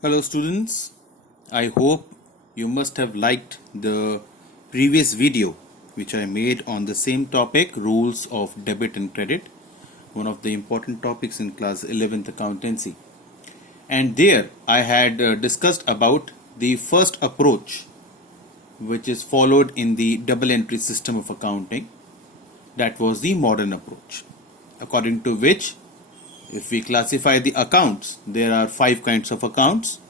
Hello students, I hope you must have liked the previous video which I made on the same topic, rules of debit and credit, one of the important topics in class 11th accountancy. And there I had discussed about the first approach which is followed in the double entry system of accounting, that was the modern approach, according to which if we classify the accounts, there are 5 kinds of accounts,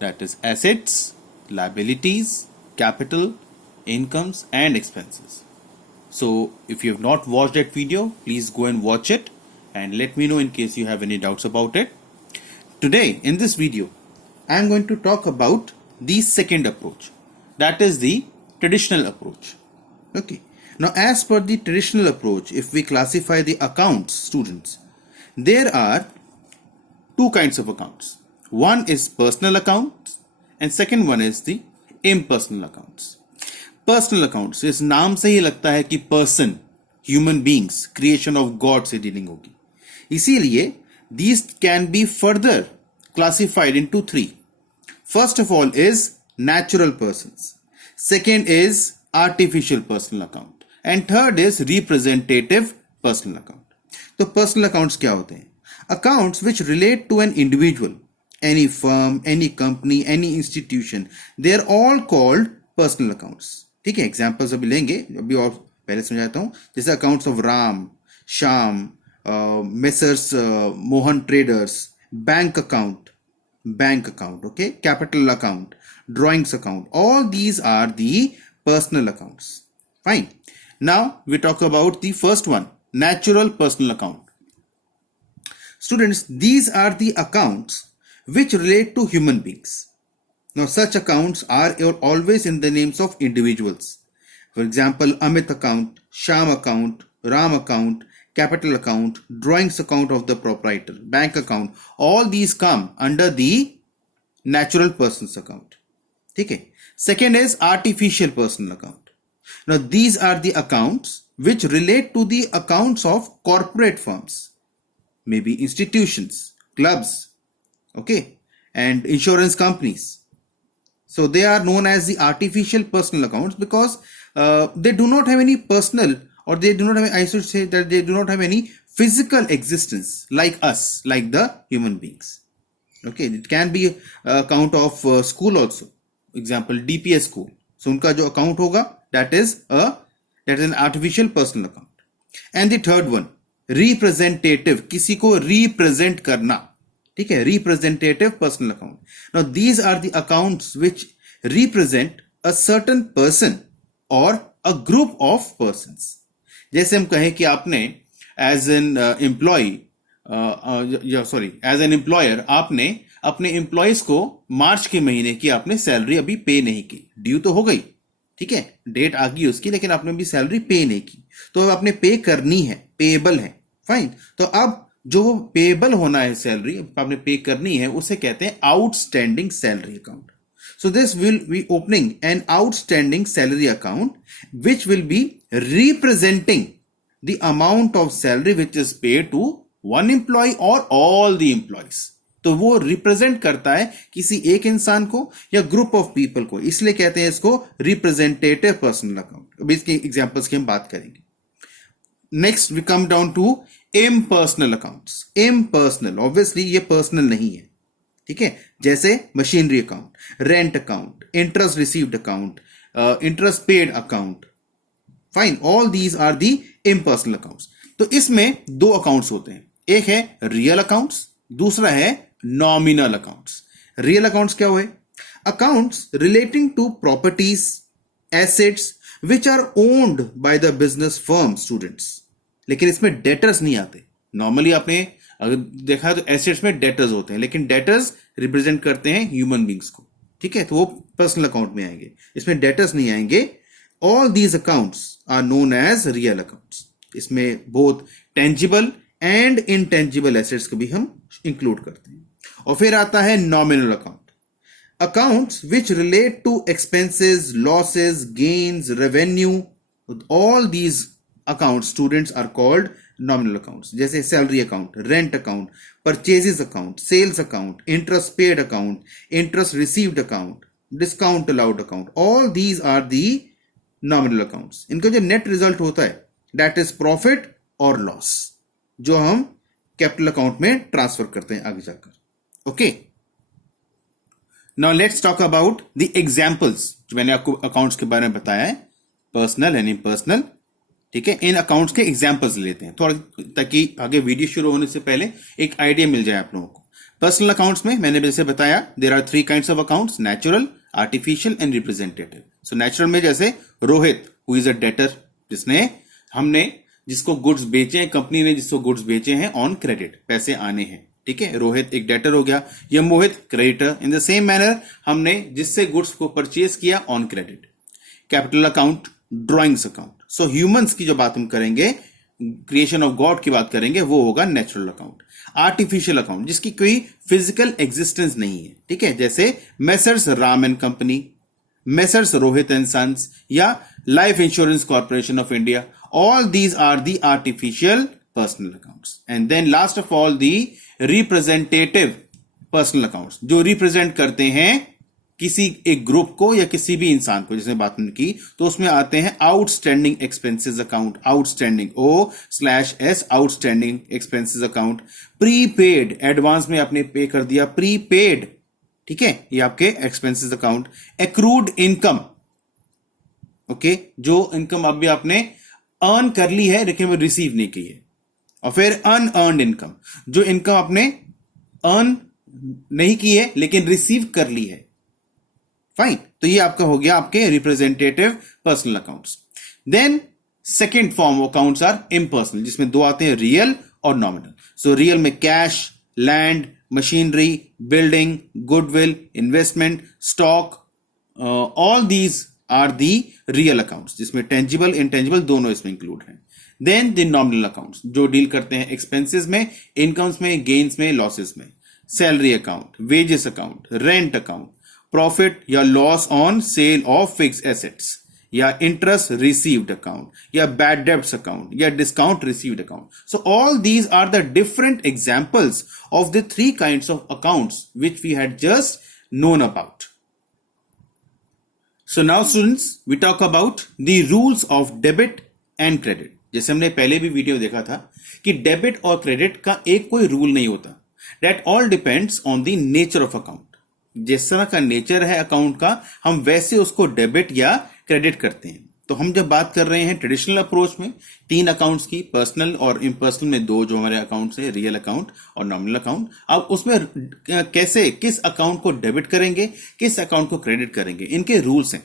that is assets, liabilities, capital, incomes and expenses. So if you have not watched that video, please go and watch it and let me know in case you have any doubts about it. Today in this video, I am going to talk about the second approach, that is the traditional approach. Okay. Now as per the traditional approach, if we classify the accounts, students, there are 2 kinds of accounts. One is personal accounts and second one is the impersonal accounts. Personal accounts, इस नाम से ही लगता है कि person, human beings, creation of God से dealing होगी. इसीलिए these can be further classified into 3. First of all is natural persons. Second is artificial personal account. And third is representative personal account. तो पर्सनल अकाउंट्स क्या होते हैं? Accounts which relate to an individual, any firm, any company, any institution, they are all called personal accounts. ठीक है, examples अभी लेंगे, अभी और पहले समझाता हूं. जैसे accounts of Ram, Shyam, messrs Mohan traders, bank account, okay, capital account, drawings account, all these are the personal accounts. Fine. Now we talk about the first one, natural personal account. Students, these are the accounts which relate to human beings. Now such accounts are always in the names of individuals. For example, Amit account, Sham account, Ram account, capital account, drawings account of the proprietor, bank account, all these come under the natural persons account. Okay. Second is artificial personal account. Now these are the accounts which relate to the accounts of corporate firms, maybe institutions, clubs, okay, and insurance companies. So they are known as the artificial personal accounts because they do not have any personal, or they do not have, I should say that they do not have any physical existence like us, like the human beings. Okay, it can be account of school also. Example, DPS school. So उनका जो account होगा, that is an artificial personal account. And the third one, representative, किसी को represent करना. ठीक है, representative personal account. Now these are the accounts which represent a certain person or a group of persons. जैसे हम कहें कि आपने as an employer आपने अपने एम्प्लॉयज को मार्च के महीने की आपने सैलरी अभी पे नहीं की, ड्यू तो हो गई, ठीक है, डेट आ गई उसकी, लेकिन आपने भी सैलरी पे नहीं की, तो अब आपने पे करनी है, पेएबल है. फाइन. तो अब जो पेएबल होना है सैलरी, आपने पे करनी है, उसे कहते हैं outstanding salary account. So this will be opening an outstanding salary account which will be representing the amount of salary which is paid to one employee or all the employees. तो वो represent करता है किसी एक इंसान को या group of people को, इसलिए कहते हैं इसको रिप्रेजेंटेटिव पर्सनल अकाउंट. अभी इसके एग्जांपल्स की हम बात करेंगे. Next we come down to impersonal accounts. Impersonal, obviously ये पर्सनल नहीं है, ठीक है, जैसे machinery account, rent account, interest received account, interest paid account. Fine, all these are the impersonal accounts. तो इसमें 2 अकाउंट्स होते हैं, एक है रियल अकाउंट्स, दूसरा है नॉमिनल अकाउंट्स. रियल अकाउंट्स क्या हुए? Accounts relating to properties, assets which are owned by the business firm. Students, लेकिन इसमें डेटर्स नहीं आते. नॉर्मली आपने अगर देखा तो एसेट्स में डेटर्स होते हैं, लेकिन डेटर्स रिप्रेजेंट करते हैं ह्यूमन बींग्स को, ठीक है, तो वो पर्सनल अकाउंट में आएंगे, इसमें डेटर्स नहीं आएंगे. All these accounts are known as real accounts. इसमें both tangible and intangible assets को भी हम इंक्लूड करते हैं. और फिर आता है nominal account. Accounts which relate to expenses, losses, gains, revenue, all these accounts, students, are called nominal accounts, जैसे salary account, rent account, purchases account, sales account, interest paid account, interest received account, discount allowed account, all these are the nominal accounts. इनका जो net result होता है that is profit और loss, जो हम capital account में transfer करते हैं आगे जाकर। Okay, now let's talk about the examples जो मैंने आपको अकाउंट्स के बारे में बताया है, पर्सनल एंड इम्पर्सनल। ठीक है, इन अकाउंट्स के एग्जांपल्स लेते हैं थोड़ा, ताकि आगे वीडियो शुरू होने से पहले एक आइडिया मिल जाए आप लोगों को। पर्सनल अकाउंट्स में मैंने जैसे बताया there are 3 kinds of accounts, natural, artificial and representative. So natural में जैसे Rohit who is a debtor, हमने जिसको गुड्स बेचे हैं, कंपनी ने जिसको गुड्स बेचे हैं ऑन क्रेडिट, पैसे आने हैं। ठीक है, रोहित एक डेटर हो गया, या Mohit creditor. In the same manner हमने जिससे गुड्स को परचेज किया on credit. Capital account, drawings account. So humans की जो बात हम करेंगे, क्रिएशन ऑफ गॉड की बात करेंगे, वो होगा नेचुरल अकाउंट। आर्टिफिशियल अकाउंट जिसकी कोई फिजिकल एग्जिस्टेंस नहीं है। ठीक है, जैसे messrs Ram and company, messrs Rohit and sons, या life insurance corporation of India. All these are the artificial personal accounts. And then last of all the representative personal accounts, जो represent करते हैं किसी एक ग्रुप को या किसी भी इंसान को, जैसे बात की, तो उसमें आते हैं outstanding expenses account, outstanding O/S, outstanding expenses account. Prepaid, advance में आपने पे कर दिया, प्रीपेड। ठीक है, ये आपके expenses account. Accrued income, okay, जो इनकम अभी आपने अर्न कर ली है लेकिन वो रिसीव नहीं की है। और फिर अनअर्न्ड इनकम, जो इनकम आपने अर्न नहीं की है लेकिन रिसीव कर ली है। फाइन, तो ये आपका हो गया आपके representative personal accounts. Then second form accounts are impersonal, जिसमें 2 आते हैं, रियल और नॉमिनल। सो रियल में cash, land, machinery, building, goodwill, investment, stock, all these are the real accounts, जिसमें टेंजिबल इंटेंजिबल दोनों इसमें इंक्लूड हैं। देन द नॉमिनल अकाउंट्स, जो डील करते हैं एक्सपेंसेस में, इनकम्स में, गेन्स में, लॉसेस में। Salary account, wages account, rent account, profit या loss on sale of fix assets, या इंटरेस्ट रिसीव्ड अकाउंट, या बैड डेब्ट्स अकाउंट, या discount received account. So all these are the different examples of the three kinds of accounts which we had just known about. So now students, we talk about the rules of debit and credit. जैसे हमने पहले भी video देखा था कि debit और credit का एक कोई रूल नहीं होता. That all depends on the nature of account. जिस तरह का नेचर है अकाउंट का, हम वैसे उसको डेबिट या क्रेडिट करते हैं. तो हम जब बात कर रहे हैं ट्रेडिशनल अप्रोच में 3 अकाउंट्स की, पर्सनल और इम्पर्सनल में 2 जो हमारे अकाउंट्स हैं, रियल अकाउंट और नॉमिनल अकाउंट. अब उसमें कैसे किस अकाउंट को डेबिट करेंगे, किस अकाउंट को क्रेडिट करेंगे, इनके रूल्स हैं.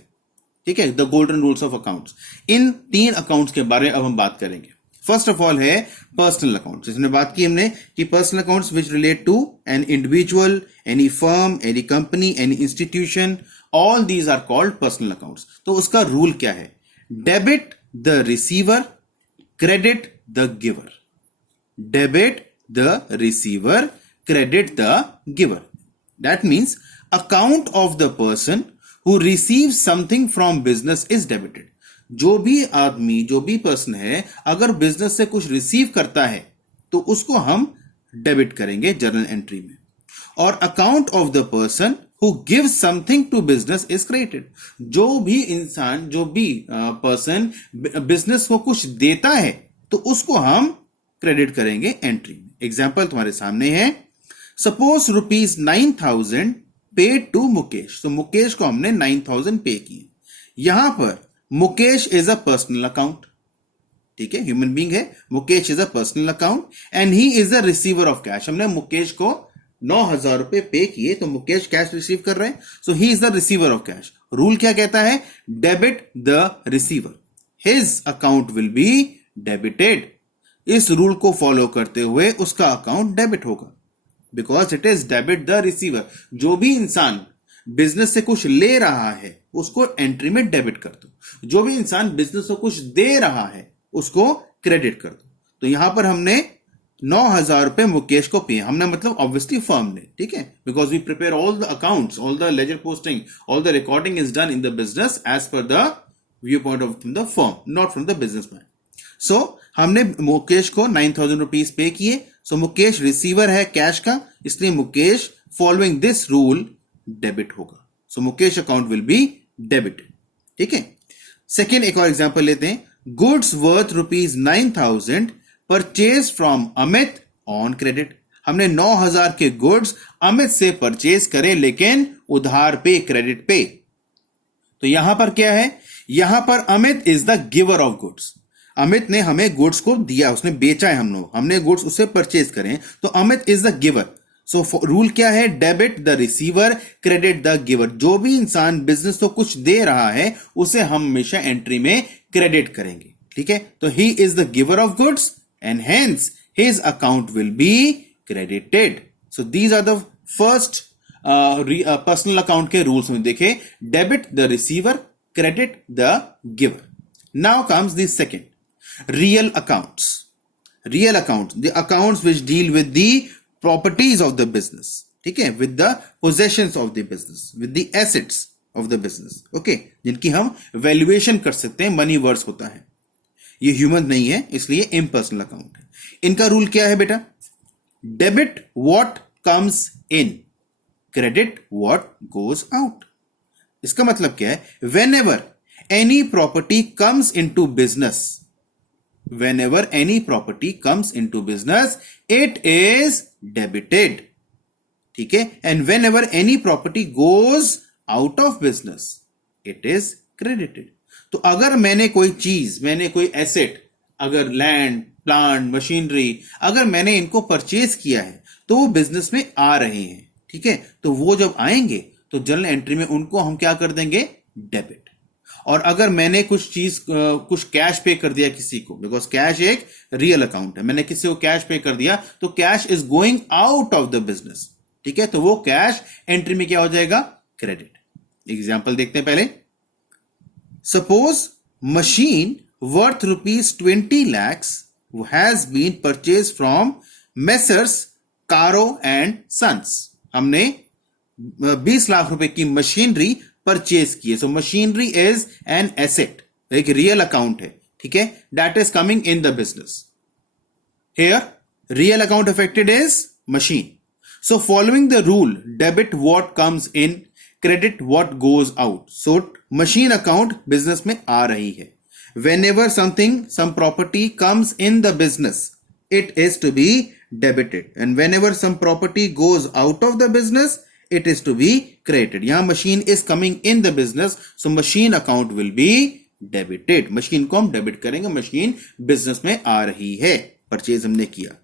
ठीक है, the golden rules of accounts. इन 3 अकाउंट्स के बारे में अब हम बात करेंगे. फर्स्ट ऑफ ऑल है पर्सनल अकाउंट, जिसमें बात की हमने कि personal accounts which relate to an individual, any firm, any company, any institution, all these are called personal accounts. तो उसका रूल क्या है? Debit the receiver, credit the giver. Debit the receiver, credit the giver. That means account of the person who receives something from business is debited. जो भी आदमी, जो भी person है, अगर बिजनेस से कुछ रिसीव करता है तो उसको हम डेबिट करेंगे जर्नल एंट्री में. और account of the person who gives something to business is credited. जो भी इंसान, जो भी पर्सन बिजनेस को कुछ देता है तो उसको हम क्रेडिट करेंगे एंट्री में. एग्जाम्पल तुम्हारे सामने है. Suppose ₹9,000 paid to Mukesh. तो मुकेश को हमने 9,000 पे किए. यहां पर Mukesh is a personal account. ठीक है, ह्यूमन बीइंग है. Mukesh is a personal account and he is the receiver of cash. हमने मुकेश को 9,000 रुपए पे किए तो मुकेश कैश रिसीव कर रहे हैं. So he is the receiver of cash. Rule क्या कहता है? Debit the receiver, his account will be debited. इस रूल को फॉलो करते हुए उसका अकाउंट डेबिट होगा. Because it is debit the receiver. जो भी इंसान बिजनेस से कुछ ले रहा है उसको एंट्री में डेबिट कर दो. जो भी इंसान बिजनेस को कुछ दे रहा है उसको क्रेडिट कर दो. तो यहां पर हमने 9,000 रुपए मुकेश को पे, हमने मतलब ऑब्वियसली फर्म ने. ठीक है, because we prepare all the accounts, all the ledger posting, all the recording is done in the business as per the view point of the firm, not from the businessman. So हमने मुकेश को 9,000 rupees pay किए, so Mukesh receiver है cash का, इसलिए Mukesh following this rule debit होगा, so Mukesh account will be debited. ठीक है, second एक और एग्जांपल लेते हैं, goods worth ₹9,000 purchase from Amit on credit. हमने 9,000 के गुड्स अमित से परचेज करे लेकिन उधार पे, क्रेडिट पे। तो यहां पर क्या है, यहां पर Amit is the giver of goods. Amit ने हमें गुड्स को दिया, उसने बेचा है, हमने गुड्स उससे परचेज करें, तो Amit is the giver. So rule क्या है, debit the receiver, credit the giver. जो भी इंसान बिजनेस को कुछ दे रहा है उसे हम हमेशा एंट्री में क्रेडिट करेंगे। ठीक है, तो ही is the giver of goods and hence his account will B credited. So these are the first personal account के rules में देखे, debit the receiver, credit the giver. Now comes the second, real accounts. Real accounts, the accounts which deal with the properties of the business. ठीक है, with the possessions of the business, with the assets of the business. Okay, जिनकी हम valuation कर सकते हैं, money worth होता है। ये human नहीं है, इसलिए impersonal account है। इनका रूल क्या है बेटा, debit what comes in, credit what goes out. इसका मतलब क्या है, when ever any property comes into business, whenever any property comes into business it is debited, ठीक है, and whenever any property goes out of business it is credited। तो अगर मैंने कोई एसेट, अगर लैंड, प्लांट, मशीनरी, अगर मैंने इनको परचेज किया है तो वो बिजनेस में आ रहे हैं, ठीक है, तो वो जब आएंगे तो जर्नल एंट्री में उनको हम क्या कर देंगे, डेबिट। और अगर मैंने कुछ कैश पे कर दिया किसी को, बिकॉज कैश एक रियल अकाउंट है, मैंने किसी को कैश पे कर दिया तो cash is going out of the business, ठीक है, तो वो कैश एंट्री में क्या हो जाएगा, क्रेडिट। एग्जाम्पल देखते हैं पहले, suppose machine worth ₹20 lakhs has been purchased from Messrs. Caro and Sons। हमने 20 लाख रुपए की मशीनरी परचेज की है। सो मशीनरी इज एन एसेट, एक रियल अकाउंट है, ठीक है, that is coming in the business. Here real account affected is machine. So following the rule, debit what comes in, credit what goes out. So machine account business में आ रही है। Whenever some property comes in the business, it is to be debited, and whenever some property goes out of the business, it is to be credited। यहां machine is coming in the business, so machine account will be debited। Machine को हम debit करेंगे, machine business में आ रही है, purchase हमने किया।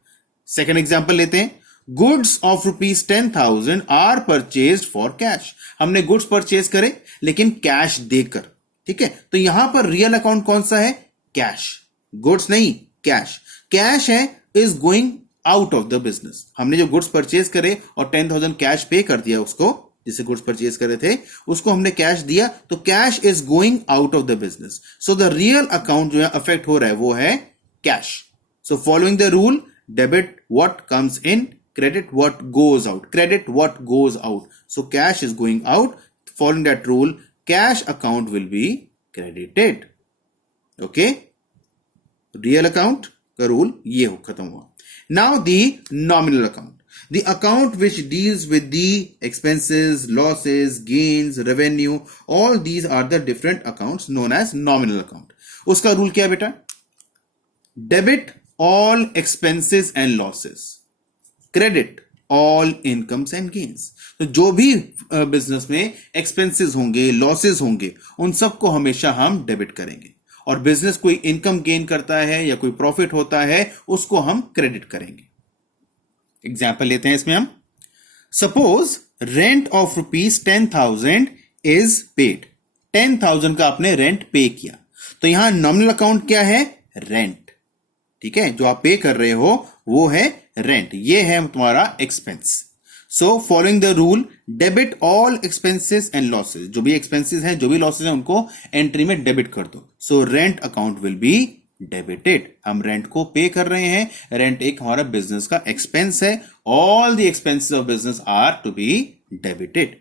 Second example लेते हैं, goods of ₹10,000 are purchase for cash. हमने गुड्स परचेज करे लेकिन कैश देकर, ठीक है, तो यहां पर रियल अकाउंट कौन सा है, कैश, गुड्स नहीं, कैश। कैश है is going out of the business. हमने जो गुड्स परचेज करे और 10,000 कैश पे कर दिया उसको, जिसे गुड्स परचेज करे थे उसको हमने कैश दिया, तो cash is going out of the business. So the real account जो है अफेक्ट हो रहा है वो है cash. So following the rule, debit what comes in, credit what goes out, credit what goes out. So cash is going out, following that rule cash account will be credited। okay, real account का rule ये हो खत्म हुआ। now the nominal account, the account which deals with the expenses, losses, gains, revenue, all these are the different accounts known as nominal account। उसका rule क्या है बेटा, debit all expenses and losses, credit all incomes and gains. तो जो भी business में expenses होंगे, losses होंगे, उन सबको हमेशा हम डेबिट करेंगे, और बिजनेस कोई इनकम गेन करता है या कोई प्रॉफिट होता है उसको हम क्रेडिट करेंगे। एग्जाम्पल लेते हैं इसमें हम, suppose rent of ₹10,000 is paid. 10,000 का आपने रेंट पे किया, तो यहां नॉमिनल अकाउंट क्या है, रेंट, ठीक है, जो आप पे कर रहे हो वो है रेंट, ये है तुम्हारा expense. So following the rule, debit all expenses and losses. जो भी एक्सपेंसेस हैं, जो भी लॉसेस हैं, उनको एंट्री में डेबिट कर दो। सो rent account will be debited. हम रेंट को पे कर रहे हैं, रेंट एक हमारा बिजनेस का एक्सपेंस है, all the expenses of business are to be debited.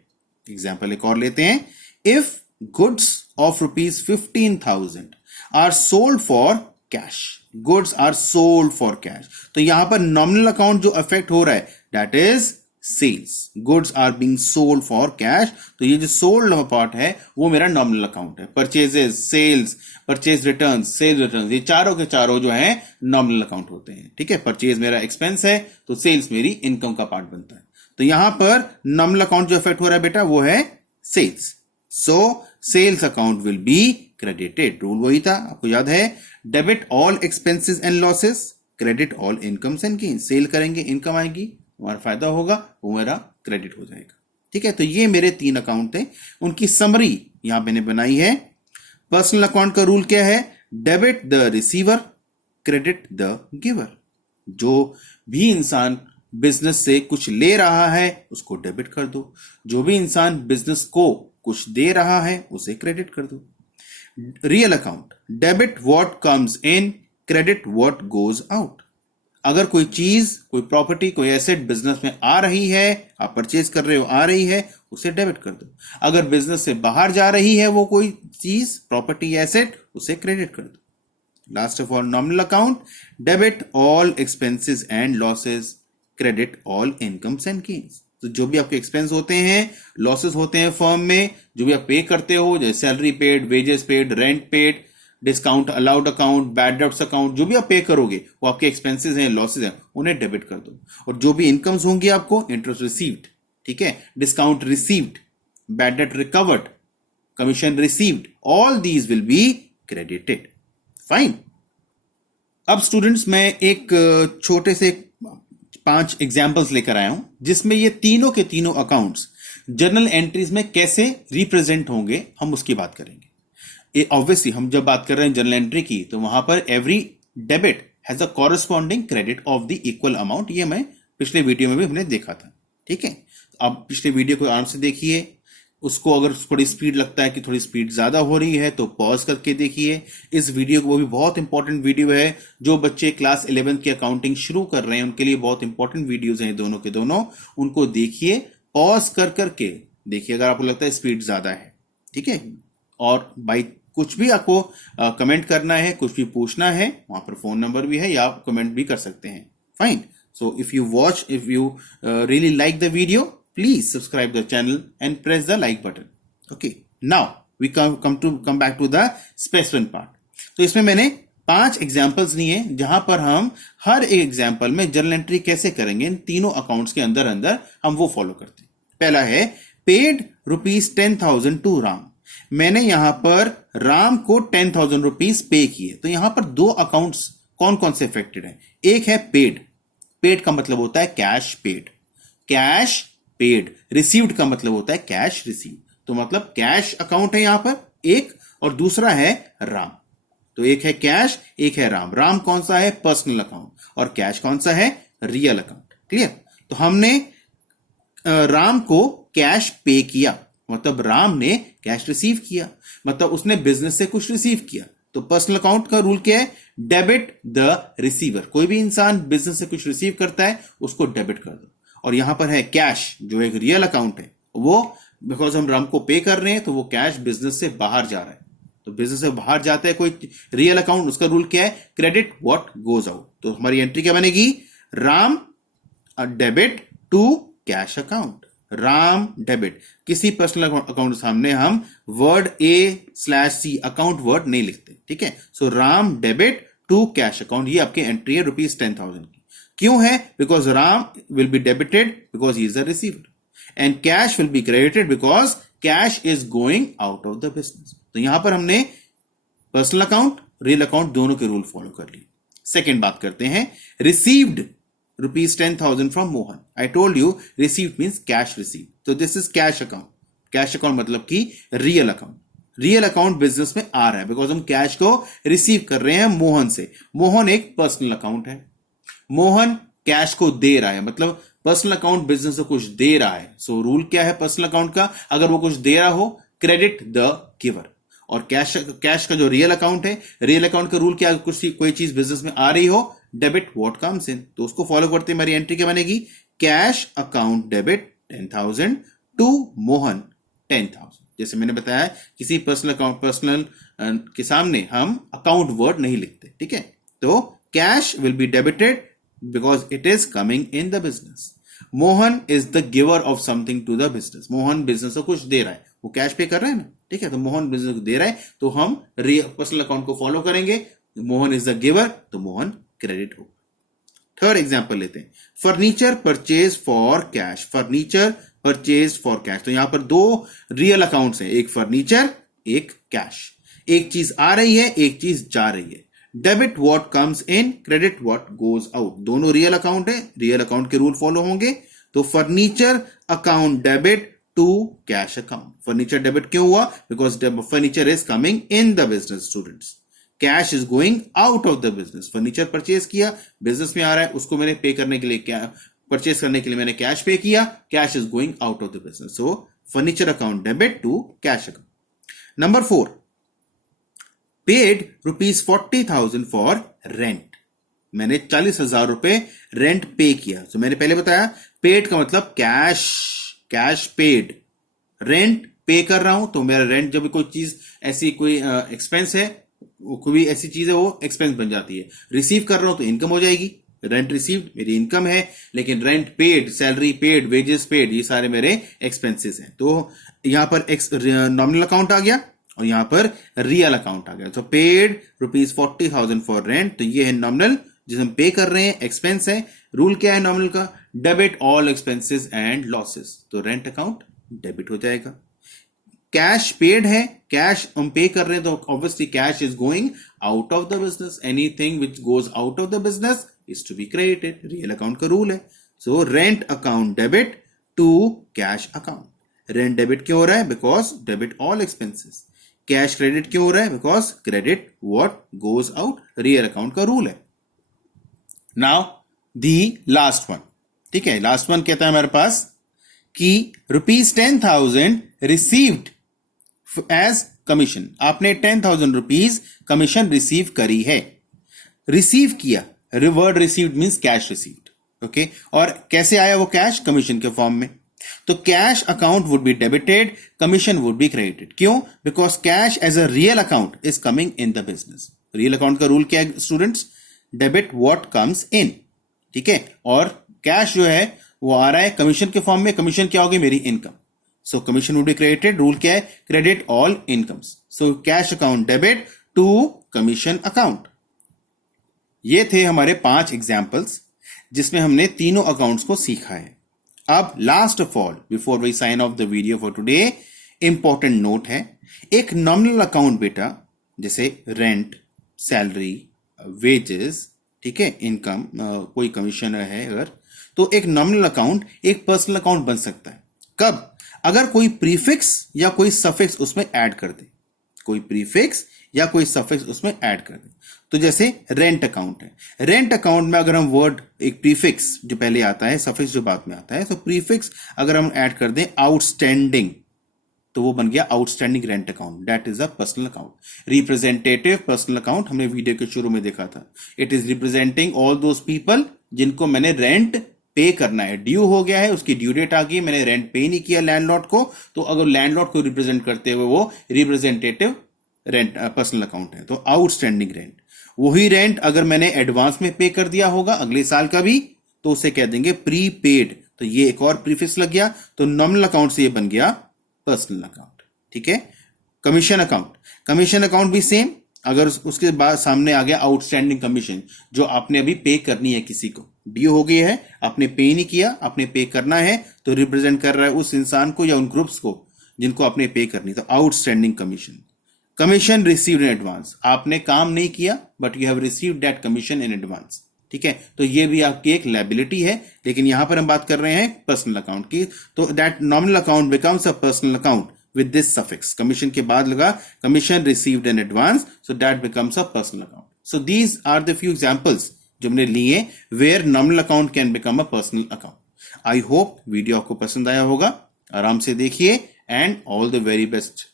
Example एक और लेते हैं, if goods of ₹15,000 are sold for cash, goods are sold for cash. तो यहां पर नॉमिनल अकाउंट जो अफेक्ट हो रहा है that is sales, goods are being sold for cash. तो ये जो सोल्ड पार्ट है वो मेरा नॉमिनल अकाउंट है। Purchases, sales, purchase return, sale return, ये चारों के चारों जो है नॉमिनल अकाउंट होते हैं। ठीक है, परचेज मेरा एक्सपेंस है तो सेल्स मेरी इनकम का पार्ट बनता है। तो यहां पर नॉमिनल अकाउंट जो अफेक्ट हो रहा है बेटा वो है sales. So sales account will be credited. Rule वही था, आपको याद है, debit all expenses and losses, credit all incomes and gains. Sale करेंगे, इनकम आएगी, हमारा फायदा होगा, वो मेरा क्रेडिट हो जाएगा। ठीक है, तो ये मेरे 3 अकाउंट थे, उनकी समरी यहां मैंने बनाई है। पर्सनल अकाउंट का रूल क्या है? Debit the receiver, credit the giver. जो भी इंसान बिजनेस से कुछ ले रहा है उसको डेबिट कर दो, जो भी इंसान बिजनेस को कुछ दे रहा है उसे क्रेडिट कर दो। Real account, debit what comes in, credit what goes out. अगर कोई चीज, कोई प्रॉपर्टी, कोई एसेट बिजनेस में आ रही है, आप परचेज कर रहे हो, आ रही है, उसे डेबिट कर दो। अगर बिजनेस से बाहर जा रही है वो कोई चीज, प्रॉपर्टी, एसेट, उसे क्रेडिट कर दो। Last of all nominal account, debit all expenses and losses, credit all incomes and gains. तो जो भी आपके एक्सपेंस होते हैं, लॉसेस होते हैं फर्म में, जो भी आप पे करते हो, जैसे salary paid, wages paid, rent paid, discount allowed account, bad debts account, जो भी आप पे करोगे वो आपके एक्सपेंसेस हैं, लॉसेस हैं, उन्हें डेबिट कर दो। और जो भी इनकम्स होंगी आपको, इंटरेस्ट रिसीव्ड, ठीक है, discount received, bad debt recovered, commission received, all these will be credited. Fine. अब स्टूडेंट्स मैं एक छोटे से 5 एग्जाम्पल्स लेकर आया हूं जिसमें ये तीनों के तीनों अकाउंट्स जर्नल एंट्रीज में कैसे रिप्रेजेंट होंगे हम उसकी बात करेंगे। ऑब्वियसली हम जब बात कर रहे हैं जनरल एंट्री की तो वहां पर every debit has a corresponding credit of the equal amount. ये मैं पिछले वीडियो में भी हमने देखा था। ठीक है, अब पिछले वीडियो को आराम से देखिए, उसको अगर थोड़ी स्पीड लगता है कि थोड़ी स्पीड ज्यादा हो रही है तो पॉज करके देखिए इस वीडियो को। वो भी बहुत इंपॉर्टेंट वीडियो है, जो बच्चे क्लास 11 की अकाउंटिंग शुरू कर रहे हैं उनके लिए बहुत इंपॉर्टेंट वीडियोज हैं दोनों के दोनों। उनको देखिए, पॉज कर करके देखिए अगर आपको लगता है स्पीड ज्यादा है। ठीक है, और बाई कुछ भी आपको कमेंट करना है, कुछ भी पूछना है, वहां पर फोन नंबर भी है या आप कमेंट भी कर सकते हैं। Fine. So if you really like the video, please subscribe the channel and press the like button. Okay, now we come back to the specimen part. तो इसमें मैंने 5 एग्जाम्पल्स लिए जहां पर हम हर एक एग्जाम्पल में जर्नल एंट्री कैसे करेंगे, इन तीनों अकाउंट्स के अंदर अंदर हम वो फॉलो करते हैं। पहला है पेड ₹10,000 टू राम। मैंने यहां पर राम को 10,000 रुपीज पे किए। तो यहां पर 2 अकाउंट्स कौन कौन से अफेक्टेड हैं? एक है पेड, पेड का मतलब होता है cash paid, cash paid. Received का मतलब होता है कैश रिसीव। तो मतलब कैश अकाउंट है यहां पर एक, और दूसरा है राम। तो एक है कैश, एक है राम। राम कौन सा है? पर्सनल अकाउंट, और कैश कौन सा है? Real account. क्लियर? तो हमने राम को कैश पे किया, मतलब राम ने कैश रिसीव किया, मतलब उसने बिजनेस से कुछ रिसीव किया। तो पर्सनल अकाउंट का रूल क्या है? Debit the receiver. कोई भी इंसान बिजनेस से कुछ रिसीव करता है उसको डेबिट कर दो। और यहां पर है कैश, जो एक रियल अकाउंट है, वो बिकॉज हम राम को पे कर रहे हैं तो वो कैश बिजनेस से बाहर जा रहा है। तो बिजनेस से बाहर जाता है कोई रियल अकाउंट, उसका रूल क्या है? Credit what goes out. तो हमारी एंट्री क्या बनेगी? Ram debit to cash account. Ram debit, किसी पर्सनल अकाउंट के सामने हम वर्ड A/C अकाउंट वर्ड नहीं लिखते। ठीक है, so Ram debit to cash account, ये आपकी एंट्री है ₹10,000 की। क्यों है? Because Ram will be debited because he is a receiver and cash will be credited because cash is going out of the business. तो यहां पर हमने पर्सनल अकाउंट, रियल अकाउंट दोनों के रूल फॉलो कर लिए। सेकेंड बात करते हैं, received ₹10,000 from Mohan. I told you received means cash receive, तो this is cash account. Cash account मतलब कि real account. Real account business में आ रहा है बिकॉज हम कैश को रिसीव कर रहे हैं मोहन से। मोहन एक पर्सनल अकाउंट है, मोहन कैश को दे रहा है, मतलब पर्सनल अकाउंट बिजनेस को कुछ दे रहा है। सो रूल क्या है पर्सनल अकाउंट का? अगर वो कुछ दे रहा हो, क्रेडिट द गिवर। और कैश का जो रियल अकाउंट है, रियल अकाउंट का रूल क्या है? कुछ कोई चीज बिजनेस में आ रही हो, डेबिट व्हाट कम्स इन। तो उसको फॉलो करते हमारी एंट्री क्या बनेगी? Cash account debit 10,000 to Mohan 10,000। जैसे मैंने बताया किसी पर्सनल के सामने हम अकाउंट वर्ड नहीं लिखते, ठीक है। तो cash will be debited because it is coming in the business. Mohan is the giver of something to the business. Mohan business को कुछ दे रहा है, वो कैश पे कर रहा है ना, ठीक है। तो मोहन बिजनेस को दे रहा है तो हम पर्सनल अकाउंट को फॉलो करेंगे। मोहन इज द गिवर तो मोहन क्रेडिट हो। थर्ड एग्जांपल लेते हैं, furniture purchase for cash. Furniture purchase for cash, तो यहां पर दो रियल अकाउंट्स हैं, एक फर्नीचर एक कैश। एक चीज आ रही है एक चीज जा रही है। Debit what comes in, credit what goes out. दोनों रियल अकाउंट है, रियल अकाउंट के रूल फॉलो होंगे। तो furniture account debit to cash account. Furniture debit क्यों हुआ? Because furniture is coming in the business students. Cash is going out of the business. Furniture purchase किया, business में आ रहा है, उसको मैंने पे करने के लिए क्या परचेज करने के लिए मैंने कैश पे किया, cash is going out of the business. So furniture account debit to cash account. Number 4, paid ₹40,000 for rent. मैंने 40,000 रुपए रेंट पे किया। तो मैंने पहले बताया पेड का मतलब कैश, कैश पेड। रेंट पे कर रहा हूं तो मेरा रेंट, जब कोई चीज ऐसी कोई एक्सपेंस है, कोई ऐसी चीज है वो एक्सपेंस बन जाती है। रिसीव कर रहा हूं तो इनकम हो जाएगी। रेंट रिसीव्ड मेरी इनकम है, लेकिन rent paid, salary paid, wages paid, ये सारे मेरे एक्सपेंसेस हैं। तो यहां पर नॉमिनल अकाउंट आ गया और यहां पर रियल अकाउंट आ गया। तो पेड ₹40,000 फॉर रेंट, तो ये है नॉमिनल जिसे हम पे कर रहे हैं, एक्सपेंस है। रूल क्या है नॉमिनल का? Debit all expenses and losses. तो रेंट अकाउंट डेबिट हो जाएगा। कैश पेड है, कैश हम पे कर रहे हैं, तो obviously cash is going out of the business. Anything which goes out of the business is to be credited. Real account का रूल है। So rent account debit to cash account. Rent debit क्यों हो रहा है? Because debit all expenses. Cash credit क्यों हो रहा है? Because credit what goes out. Real account का रूल है। नाउ दी लास्ट वन, ठीक है। लास्ट वन कहता है हमारे पास कि ₹10,000 रिसीव्ड एज कमीशन। आपने 10,000 रुपीज कमीशन रिसीव करी है। रिसीव किया, revered received means cash received, okay. और कैसे आया वो कैश? कमीशन के फॉर्म में। तो cash account would be debited, commission would be credited. क्यों? Because cash as a real account is coming in the business. Real account का rule क्या है students? Debit what comes in, ठीक है। और कैश जो है वो आ रहा है कमीशन के फॉर्म में। कमीशन क्या होगी? मेरी income. So commission would be credited. Rule क्या है? Credit all incomes. So cash account debit to commission account. ये थे हमारे 5 एग्जाम्पल्स जिसमें हमने तीनों अकाउंट्स को सीखा है। अब last of all, before we sign off the video for today, important note है। एक नॉमिनल अकाउंट बेटा, जैसे रेंट, सैलरी, वेजेस, ठीक है, इनकम, कोई कमीशन है अगर, तो एक नॉमिनल अकाउंट एक पर्सनल अकाउंट बन सकता है। कब? अगर कोई प्रीफिक्स या कोई सफिक्स उसमें ऐड कर दे। कोई प्रीफिक्स या कोई सफिक्स उसमें ऐड कर दे। तो जैसे रेंट अकाउंट है, रेंट अकाउंट में अगर हम वर्ड, एक प्रीफिक्स जो पहले आता है, सफिक्स जो बाद में आता है, तो प्रीफिक्स अगर हम ऐड कर दें आउटस्टैंडिंग, तो वो बन गया outstanding rent account. That is a personal account. Representative personal account हमने वीडियो के शुरू में देखा था। It is representing all those people जिनको मैंने रेंट पे करना है। ड्यू हो गया है, उसकी ड्यू डेट आ गई, मैंने रेंट पे नहीं किया लैंडलॉर्ड को, तो अगर लैंडलॉर्ड को रिप्रेजेंट करते हुए वो रिप्रेजेंटेटिव रेंट पर्सनल अकाउंट है। तो आउटस्टैंडिंग रेंट। वही रेंट अगर मैंने एडवांस में पे कर दिया होगा अगले साल का भी, तो उसे कह देंगे प्री पेड। तो ये एक और प्रीफिक्स लग गया, तो नॉमिनल अकाउंट से ये बन गया पर्सनल अकाउंट, ठीक है। कमीशन अकाउंट, कमीशन अकाउंट भी सेम। अगर उसके बाद सामने आ गया आउटस्टैंडिंग कमीशन, जो आपने अभी पे करनी है किसी को, ड्यू हो गई है, आपने पे नहीं किया, आपने पे करना है, तो रिप्रेजेंट कर रहा है उस इंसान को या उन ग्रुप्स को जिनको आपने पे करनी। तो outstanding commission. Commission received in advance, आपने काम नहीं किया but you have received that commission in advance, ठीक है। तो ये भी आपकी एक लायबिलिटी है, लेकिन यहां पर हम बात कर रहे हैं पर्सनल अकाउंट की। तो that nominal account becomes a personal account with this suffix. Commission के बाद लगा commission received in advance, so that becomes a personal account. So these are the few examples जो हमने लिए where nominal account can become a personal account. I hope video आपको पसंद आया होगा। आराम से देखिए and all the very best.